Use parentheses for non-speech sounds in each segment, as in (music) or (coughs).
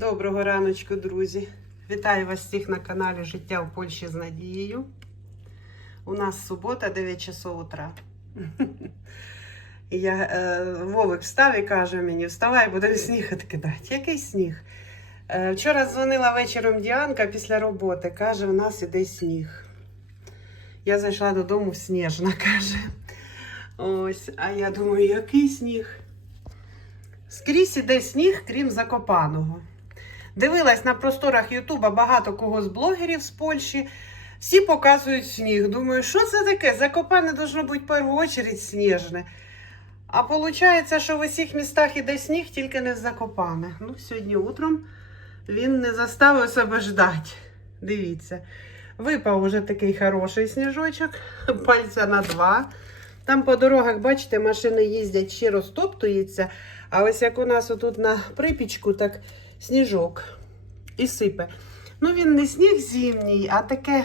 Доброго раночку, друзі! Вітаю вас всіх на каналі Життя в Польщі з Надією. У нас субота, 9 часов утра. (laughs) Я, е, Вовик встав і каже мені: вставай, будемо сніг відкидати. Який сніг? Е, вчора дзвонила вечором Діанка після роботи. Каже, у нас іде сніг. Я зайшла додому сніжна, (laughs) каже. Ось, а я думаю, який сніг? Скрізь іде сніг, крім Закопаного. Дивилась на просторах Ютуба багато кого з блогерів з Польщі. Всі показують сніг. Думаю, що це таке? Закопане должно бути першу чергу сніжне. А виходить, що в усіх містах іде сніг, тільки не в Закопане. Ну, сьогодні утром він не заставив себе ждати. Дивіться. Випав уже такий хороший сніжочок, (laughs) пальця на два. Там по дорогах, бачите, машини їздять, ще розтоптується. А ось як у нас отут на припічку, так сніжок і сипе. Ну, він не сніг зимній, а таке.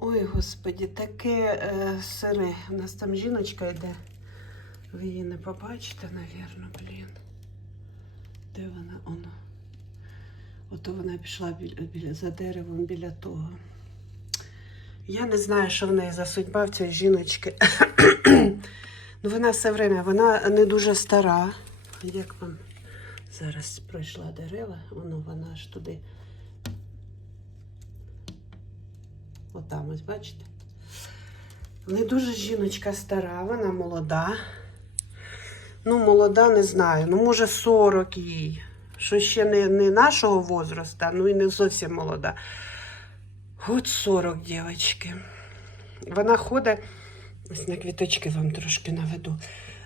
Ой, господі, таке е, сире. У нас там жіночка йде. Ви її не побачите, навірно, блін. Де вона? Оно. Ото вона пішла біля, біля, за деревом біля того. Я не знаю, що в неї за судьба в цієї жіночки. (coughs) ну, вона все время, вона не дуже стара. Як вам зараз пройшла дерева, воно вона аж туди. Отам ось, бачите? Не дуже жіночка стара, вона молода. Ну, молода, не знаю. Ну, може, 40 їй. Що ще не, не нашого возраста, ну і не зовсім молода. От 40, дівчатки. Вона ходить, ось на квіточки вам трошки наведу.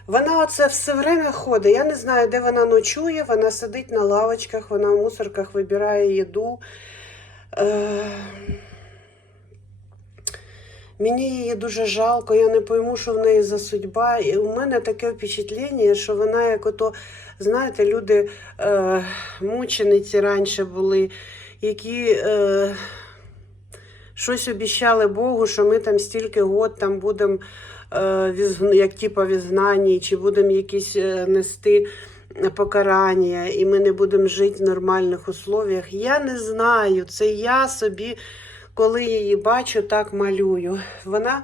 Вона оце все время ходить. Я не знаю, де вона ночує. Вона сидить на лавочках, вона в мусорках вибирає їду. Е... Мені її дуже жалко, я не пойму, що в неї за судьба. І у мене таке впечатлення, що вона, як ото, знаєте, люди е, мучениці раніше були, які е, щось обіщали Богу, що ми там стільки год там будемо, як типа в ізгнанні, чи будемо якісь е, нести покарання, і ми не будемо жити в нормальних условіях. Я не знаю, це я собі коли її бачу, так малюю. Вона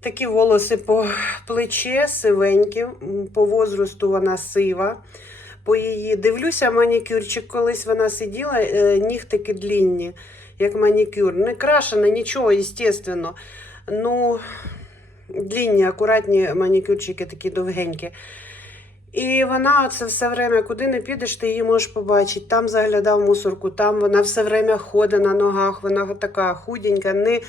такі волоси по плече, сивенькі, по возрасту вона сива. По її дивлюся, манікюрчик, колись вона сиділа, е, нігтики длінні, як манікюр. Не крашена, нічого, звісно. Ну, длінні, акуратні манікюрчики такі довгенькі. І вона оце все время, куди не підеш, ти її можеш побачити. Там заглядав мусорку, там вона все время ходить на ногах, вона така худенька, не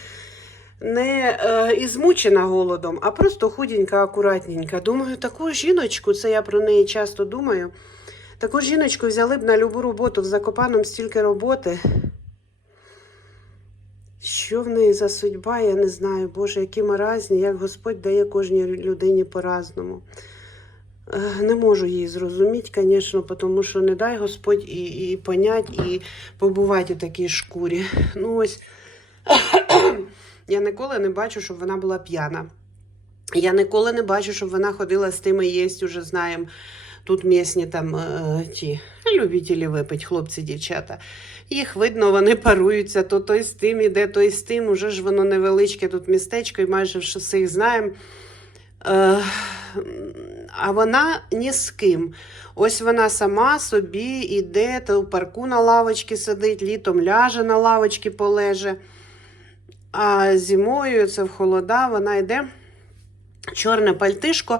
не е, і змучена голодом, а просто худенька, акуратненька. Думаю, таку жіночку, це я про неї часто думаю. Таку жіночку взяли б на любу роботу в Закопаному стільки роботи. Що в неї за судьба, я не знаю. Боже, які ми разні, як Господь дає кожній людині по-разному. Е, Не можу її зрозуміти, звісно, тому що не дай Господь і, і понять, і побувати у такій шкурі. Ну ось (coughs) я ніколи не бачу, щоб вона була п'яна. Я ніколи не бачу, щоб вона ходила з тими єсть, уже знаємо. Тут місні там е, ті любителі випить, хлопці, дівчата. Їх видно, вони паруються, то той з тим іде, той з тим. Уже ж воно невеличке тут містечко, і майже все їх знаємо. Е, а вона ні з ким. Ось вона сама собі йде, то в парку на лавочці сидить, літом ляже на лавочці полеже. А зимою це в холода, вона йде чорне пальтишко,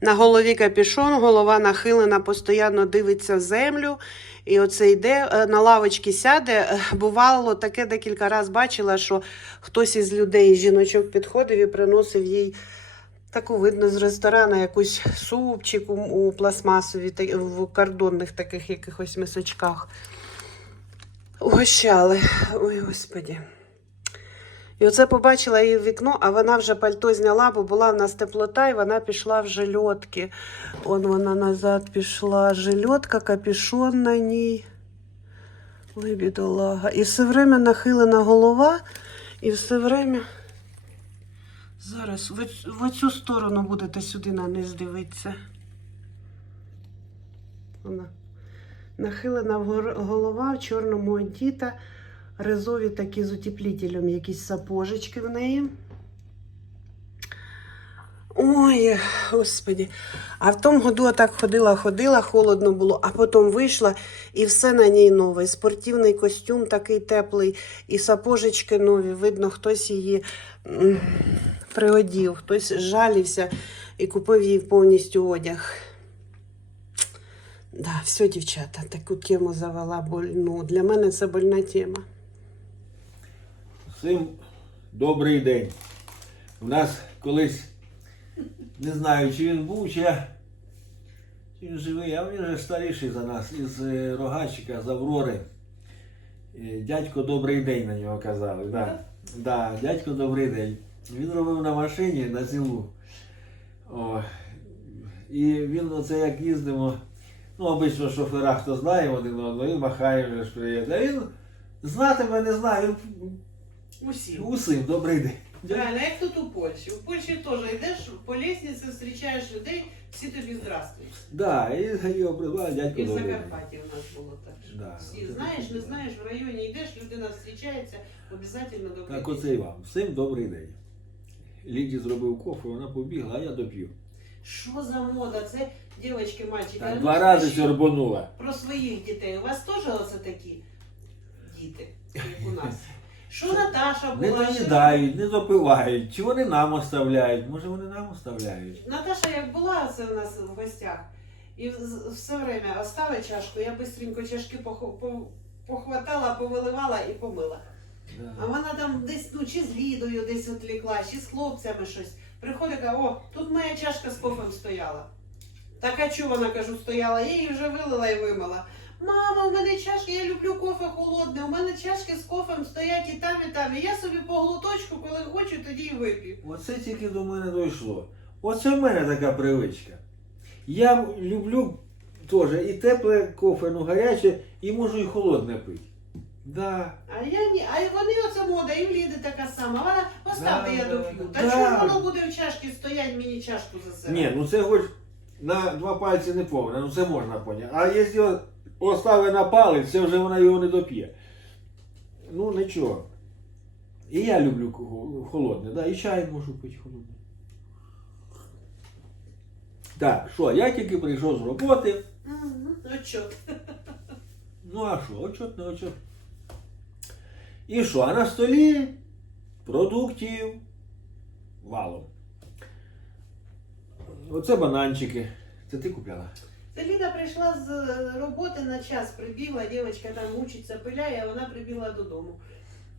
на голові капішон, голова нахилена, постійно дивиться в землю. І оце йде, е, на лавочці сяде. Бувало, таке декілька разів бачила, що хтось із людей, жіночок підходив і приносив їй. Таку видно з ресторану якусь супчик у, у пластмасові, в кордонних таких якихось мисочках. Угощали. Ой, господі. І оце побачила її вікно, а вона вже пальто зняла, бо була в нас теплота, і вона пішла в жильотки. Он вона назад пішла. Жильотка, капюшон на ній. Ой, бідолага. І все время нахилена голова, і все время. Зараз в, в цю сторону будете сюди на низ дивитися. Вона нахилена голова в чорному одіта, ризові такі з утеплітелем, якісь сапожечки в неї. Ой, господі. А в тому году так ходила, ходила, холодно було, а потім вийшла і все на ній нове. І Спортивний костюм такий теплий, і сапожечки нові. Видно, хтось її приодів, хтось жалівся і купив їй повністю одяг. Да, все, дівчата, таку тему завела больну. Для мене це больна тема. Всім добрий день. У нас колись, не знаю, чи він був, чи, я- він живий, а він вже старіший за нас, із е, Рогачика, з Аврори. Е, Дядько добрий день на нього казали. Да. Да, дядько добрий день. Він робив на машині на зілу. О, і він оце як їздимо. Ну, обично шофера, хто знає один одного, і махає вже ж приїде. А він знатиме, не знає. Він Усі. Усім, добрий день. Реально, як тут у Польщі. У Польщі теж йдеш по лестниці, зустрічаєш людей, всі тобі здравствують. Да, і прибрали, дядько І в. Закарпатті у нас було так. що Да. Всі знаєш, не знаєш, в районі йдеш, людина зустрічається, обов'язково добре. Так оце і вам. Всім добрий день. Ліді зробив кофе, вона побігла, а я доп'ю. Що за мода? Це дівчатки, мальчики. а Так, ну два рази скажіть сьорбанула. Про своїх дітей. У вас теж оце такі діти, як у нас. (laughs) Що Наташа Не була? що- доїдають, не допивають. Чи вони нам оставляють? Може вони нам оставляють? Наташа як була це у нас в гостях, і з- все время оставить чашку, я бистренько чашки пох- по- похватала, повиливала і помила. А вона там десь, ну, чи з Лідою десь відвлекла, чи з хлопцями щось. Приходить, каже, о, тут моя чашка з кофем стояла. Так а чого вона кажу, стояла? Я її вже вилила і вимила. Мама, у мене чашки, я люблю кофе холодне, у мене чашки з кофем стоять і там, і там. І я собі по глоточку, коли хочу, тоді і вип'ю. Оце тільки до мене дійшло. Оце в мене така привичка. Я люблю теж і тепле кофе, ну гаряче, і можу і холодне пити. Да. А я ні, а й вони оце мода, і в Ліди така сама. Вона поставте, Да, я да, доп'ю. да. Та Да. чому воно буде в чашці стоять мені чашку за себе? Ні, ну це хоч на два пальці не повне, ну це можна поняти. А якщо остави на палець, це вже вона його не доп'є. Ну нічого. І я люблю холодне, да, і чай можу пити холодний. Так, що, я тільки прийшов з роботи. Ну що? Ну а що, отчет не отчет. І що, а на столі продуктів валом. Оце бананчики. Це ти купляла? Це Ліда прийшла з е, роботи на час, прибігла, дівчинка там учиться, пиляє, а вона прибігла додому.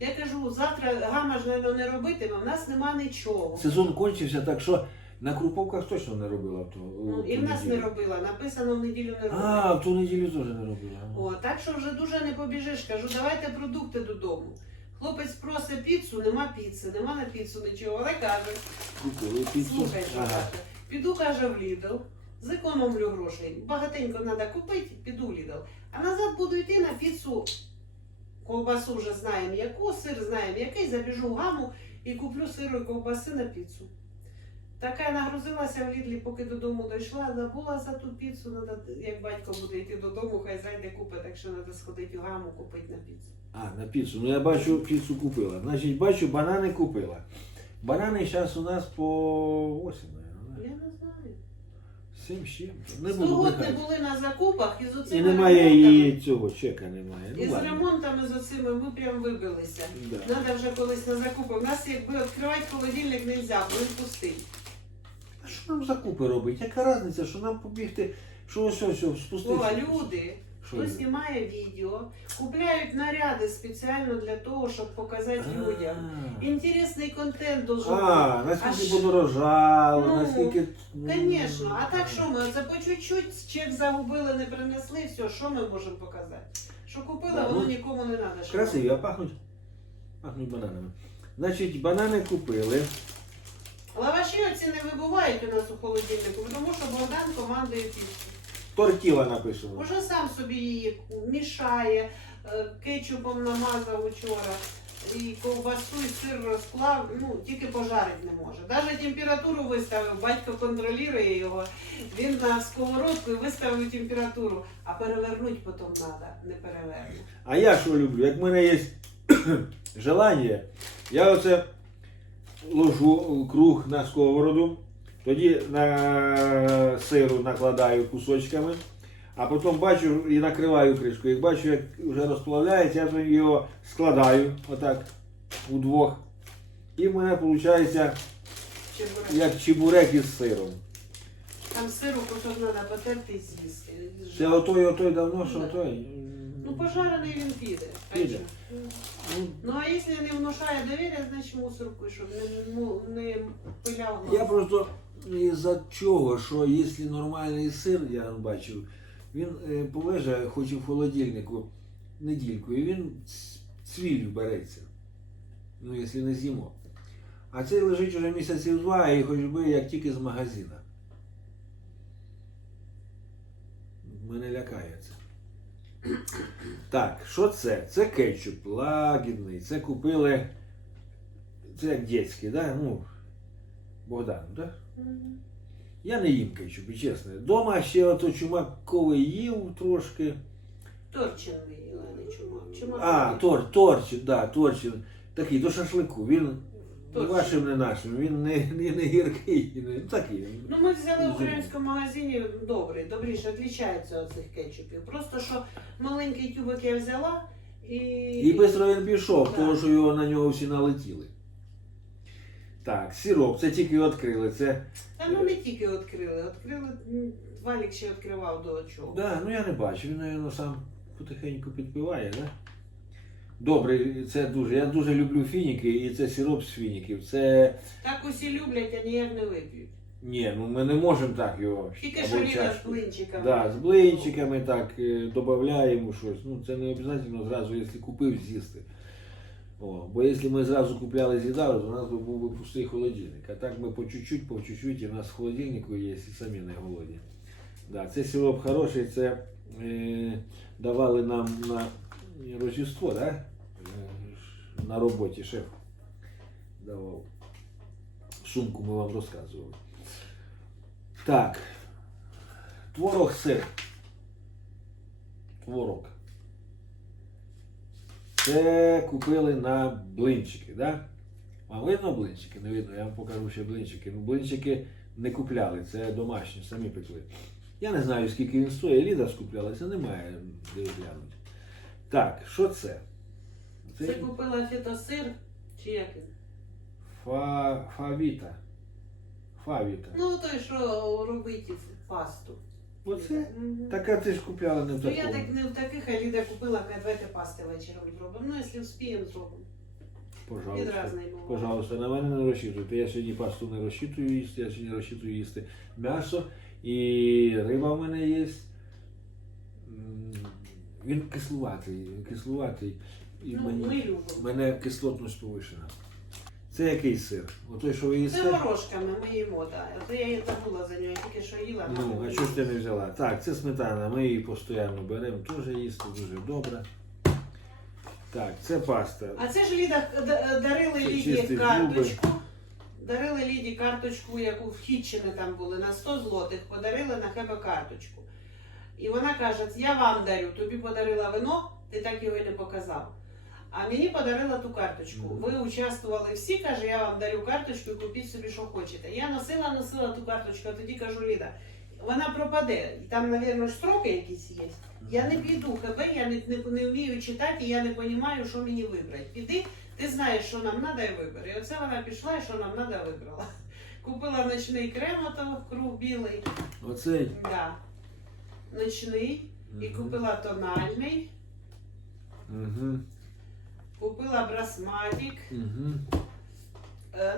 Я кажу, завтра гама ж наверно, не робитиме, в нас нема нічого. Сезон кончився, так що на Круповках точно не робила в ту, Ну, в і ту в нас не неділю. робила, написано в неділю не робила. А, в ту неділю теж не робила. О, так що вже дуже не побіжиш. Кажу, давайте продукти додому. Хлопець просить піцу, нема піци, нема на піцу нічого. Але каже, Купили піцу. слухай, що Ага. каже, піду каже в Lidl, зекономлю грошей. Багатенько треба купити, піду в А назад буду йти на піцу. Ковбасу вже знаємо яку, сир знаємо який, забіжу в гаму і куплю сиру і ковбаси на піцу. Така я нагрузилася в Лідлі, поки додому дійшла, забула за ту піцу, надо, як батько буде йти додому, хай зайде купить, так що треба сходити в гаму, купити на піцу. А, на піцу. Ну я бачу, піцу купила. Значить, бачу, банани купила. Банани зараз у нас по 8, мабуть. Я не знаю. 7 ще. Не Сто буду год не брехати. були на закупах і з оцими І немає ремонтами. і цього чека немає. І Ну, з ладно. ремонтами з оцими ми прям вибилися. Да. Треба вже колись на закупи. У нас якби відкривати холодильник не можна, бо він пустий. А що нам закупи робить? Яка різниця, що нам побігти, що ось ось ось спустити? О, люди, хто знімає відео, купляють наряди спеціально для того, щоб показати людям. Інтересний контент должен А, бути. наскільки А подорожало, Ну, наскільки. Звісно, а так що ми? Це по чуть-чуть чек загубили, не принесли, все, що ми можемо показати? Що купили, Да, воно ну, нікому не треба. Красиві, а пахнуть. Пахнуть бананами. Значить, банани купили. Лаваші оці не вибувають у нас у холодильнику, тому що Богдан командує піцу. Тортіла написано. Уже сам собі її мішає, е, кетчупом намазав учора. і ковбасу, і сир розклав, ну, тільки пожарити не може. Навіть температуру виставив, батько контролює його. Він на сковородку і виставив температуру, а перевернути потім треба, не перевернути. А я що люблю? Як в мене є (coughs) желання, я оце ложу круг на сковороду, тоді на сиру накладаю кусочками, а потім бачу і накриваю кришку. Як бачу, як вже розплавляється, я його складаю отак удвох. І в мене виходить Чебурек. як чебурек із сиром. Там сиру кусок треба потерти і з'їсти. Це отой, отой давно, що той. Ну, пожарений він піде. Піде. Ну, Ну, а якщо не внушає довір'я, значить мусорку, щоб не, ну, не пиляв. Я просто із-за чого, що якщо нормальний сир, я бачив, він е, полежає хоч і в холодильнику недільку, і він цвіль береться. Ну, якщо не з'їмо. А цей лежить уже місяців два, і хоч би як тільки з магазина. Мене лякає це. Так, що це? Це кетчуп лагідний. Це купили. Це як дітський, да? Ну, Богдан, так? Мгм. Я не їм кетчупи, чесно. Дома ще ото чумаковий їв трошки. Торчин їла, не чумак. Чумак. А, тор, торчин, да, торчин. Такий до шашлику. Він не Торчин. вашим, не нашим. Він не, не, не гіркий, не, ну, такий. Ну, ми взяли в українському магазині добрий, добріше, відрізняється від цих кетчупів. Просто що маленький тюбик я взяла і. І швидко він пішов, Да. тому що його на нього всі налетіли. Так, сироп, це тільки відкрили. Це. Та ну не тільки відкрили, відкрили, Валік ще відкривав до чого. Да, ну я не бачу, він, мабуть, сам потихеньку підпиває, да? Добре, це дуже. Я дуже люблю фініки, і це сироп з фініків. Це. Так усі люблять, а ніяк не вип'ють. Ні, ну ми не можемо так його. Тільки що Ліна з блинчиками. Да, з блинчиками так е, додаємо щось. Ну це не обов'язково зразу, якщо купив, з'їсти. О, бо якщо ми зразу купляли з'їдали, то у нас був би пустий холодильник. А так ми по чуть-чуть, по чуть-чуть, і в нас в холодильнику є, і самі не голодні. Да, це сироп хороший, це е, давали нам на Рождество, да? Е, на роботі шеф давав. Сумку ми вам розказували. Так. Творог сир. Творог. Це купили на блинчики, да? Вам видно блинчики? Не видно, я вам покажу ще блинчики. Ну, блинчики не купляли, це домашні, самі пекли. Я не знаю, скільки він стоїть, Ліда скуплялася, немає де глянути. Так, що це? Це купила фітосир, чи як він? Фа... Фавіта. Фавіта. Ну той, що робить пасту. Оце? Мгм. Так а ти ж купляла не в Ну я такому. так не в таких, а Ліда купила, каже, давайте пасти вечором зробимо. Ну, якщо вспіємо, зробимо. Пожалуйста. Пожалуйста, на мене не розчитуйте. Я сьогодні пасту не розчитую їсти, я сьогодні розчитую їсти м'ясо і риба в мене є. М, Він кислуватий, він кислуватий. І Ну, мені, ми любимо. мене кислотність повишена. Це який сир? Отой, що ви Це горошками ми їмо, так. Ото я її забула за нього, тільки що їла. Ну, а чого ж ти не взяла? Так, це сметана, ми її постійно беремо, теж їсти дуже добре. Так, це паста. А це ж Ліда дарили Ліді карточку. Дарили Ліді карточку, яку в Хітчини там були, на 100 злотих, подарили на хебе карточку. І вона каже, я вам дарю, тобі подарила вино, ти так його і не показав. А мені подарила ту карточку. Ви участвували всі, каже, я вам дарю карточку і купіть собі, що хочете. Я носила, носила ту карточку, а тоді кажу, Ліда, вона пропаде. Там, мабуть, строки якісь є. Я не піду ХБ, я не, не, не вмію читати, і я не розумію, що мені вибрати. Піди, ти знаєш, що нам треба, і вибери. І оце вона пішла, і що нам треба, вибрала. (laughs) Купила ночний крем, ото круг білий, Оцей. да. ночний, і купила тональний, Угу. Купила брасматик. Угу.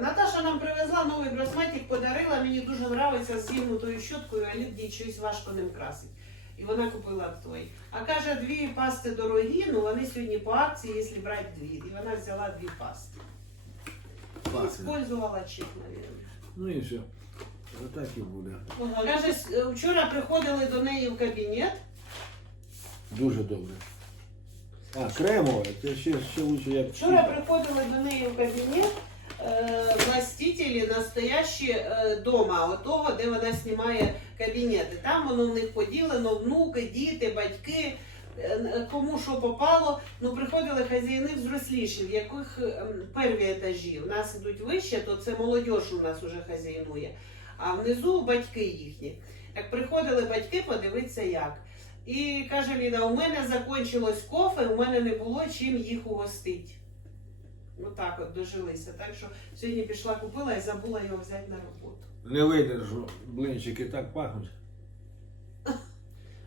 Наташа нам привезла новий брасматик, подарила, мені дуже подобається з зігнутою щоткою, а Ліді щось важко ним красить. І вона купила той. А каже, дві пасти дорогі, ну вони сьогодні по акції, якщо брати дві. І вона взяла дві пасти. Использувала чек, мабуть. Ну і все. Отак і буде. Каже, е, вчора приходили до неї в кабінет, Дуже добре. А, кремове, це ще, ще лучше як. Вчора приходили до неї в кабінет е, властителі настоящі е, дома, отого, де вона знімає кабінети. Там воно в них поділено, внуки, діти, батьки, е, е, кому що попало. Ну, приходили хазяїни взросліші, в яких ем, перві етажі. У нас ідуть вище, то це молодь у нас уже хазяїнує. А внизу батьки їхні. Як приходили батьки, подивитися як. І каже Ліна, у мене закінчилось кофе, у мене не було чим їх угостити. Ну так от дожилися. Так що сьогодні пішла купила і забула його взяти на роботу. Не видержу, блинчики так пахнуть.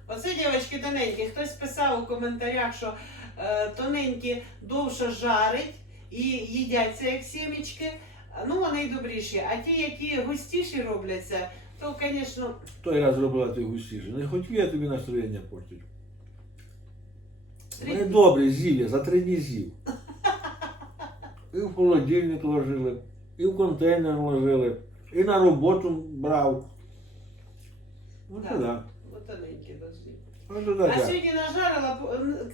Оце, дівчатки, тоненькі. Хтось писав у коментарях, що е, тоненькі довше жарить і їдяться як сімечки. Ну, вони й добріші. А ті, які густіші робляться, то, звісно, Той раз зробила ти густіше. Не хотів я тобі настроєння портити. Три- Вони добрі з'їв я, за три дні з'їв. І в холодильник ложили, і в контейнер ложили, і на роботу брав. Ну, Так. да. тоненькі дожди. Ну, А так. сьогодні нажарила,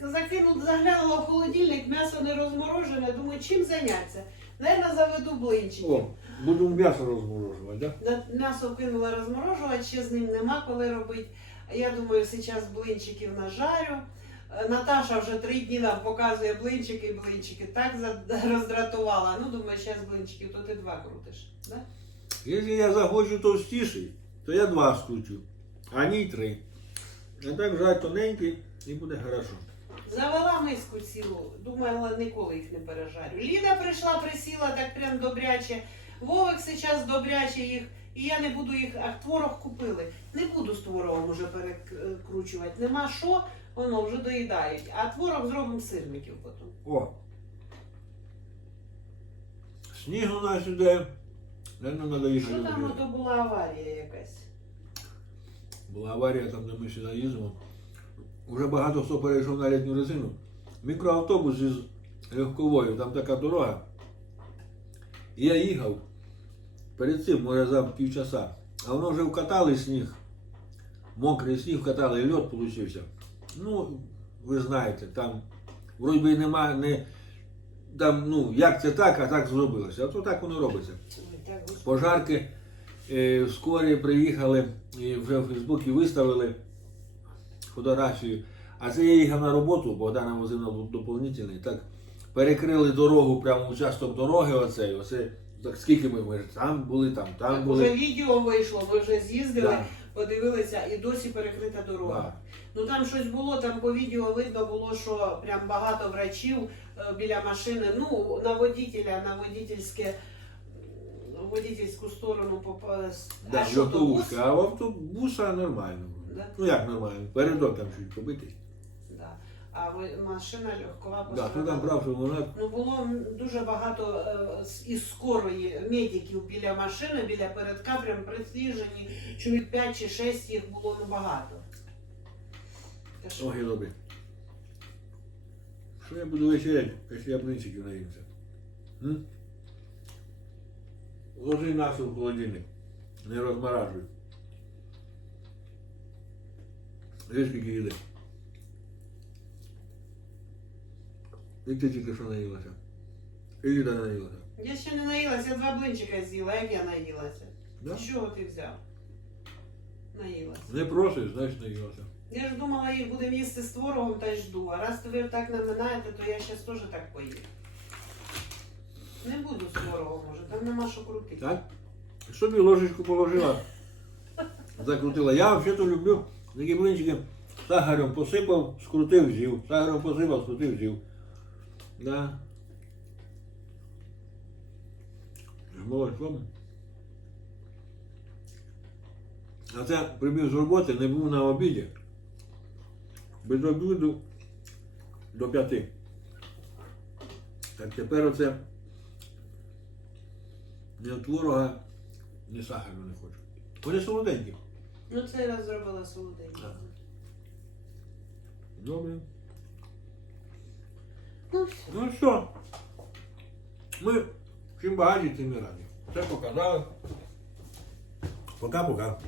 закинула, заглянула в холодильник, м'ясо не розморожене. Думаю, чим зайнятися? Наверно, заведу блинчиків. О, буду м'ясо розморожувати, да? На- М'ясо вкинула розморожувати, ще з ним нема коли робити. Я думаю, зараз блинчиків нажарю. Е, Наташа вже три дні нам показує блинчики, блинчики. Так за- роздратувала. Ну, думаю, зараз блинчиків, то ти два крутиш. Да? Якщо я захочу товстіший, то я два скручу, а ні три. А так жать тоненький і буде хорошо. Завела миску цілу, думала, ніколи їх не пережарю. Ліда прийшла, присіла так прям добряче. Вовик зараз добряче їх, і я не буду їх, а творог купили. Не буду з творогом уже перекручувати. Нема що, воно вже доїдають. А творог зробимо сирників потім. О. Сніг у нас іде. Наверно, треба їхати. Що там ото була аварія якась? Була аварія там, де ми сюди їздимо. Уже багато хто перейшов на літню резину. Мікроавтобус із легковою, там така дорога. І я їхав перед цим, може, за півчаса. А воно вже вкатали сніг. Мокрий сніг вкатали, і льот получився. Ну, ви знаєте, там вроді би нема, не, там, ну, як це так, а так зробилося. А то так воно робиться. Пожарки е, скорі приїхали і вже в Фейсбуці виставили фотографію. А це я їхав на роботу, Богдана возив на доповнительний. Так перекрили дорогу, прямо участок дороги. Оцей, оце, так скільки ми, ми ж там були, там, там Так були. вже відео вийшло, ми вже з'їздили, Да, подивилися і досі перекрита дорога. да. Ну там щось було, там по відео видно було, що прям багато врачів е, біля машини. Ну, на водителя, на водительське водительську сторону попалось. Да, а що то а в автобуса нормально. Да? Ну як нормально? Передок там чуть побитий. Да. А ви- машина легкова Да, хто там брав, що вона Ну було дуже багато е, з- із скорої медиків біля машини, біля передка, прям присіжені. Чоловік 5 чи 6 їх було ну багато. Та що? Ноги добрі. Що я буду вечеряти, якщо я блинчиків наїмся? М? Ложи нашу в холодильник. Не розморажуй. Видиш, скільки їде. І ти тільки що наїлася. І Ліда наїлася. Я ще не наїлася, я два блинчика з'їла, як я наїлася. Да? З чого ти взяв? Наїлася. Не просиш, значить наїлася. Я ж думала, їх будемо їсти з творогом та й жду. А раз ви так наминаєте, то я зараз теж так поїм. Не буду з творогом, може, там нема що крутити. Так? Собі ложечку положила, (laughs) закрутила. Я взагалі люблю такі блинчики сахаром посипав, скрутив, з'їв. Сахаром посипав, скрутив, з'їв. Да. З молочком. А це прибіг з роботи, не був на обіді. Без обіду до п'яти. Так тепер оце ні творога, ні сахару не хочу. Вони солоденькі. Ну, цей раз зробила солоденький. Так. Добре. Ну, все. Ну що? Ми чим багаті, тим і раді. Все показали. Пока-пока.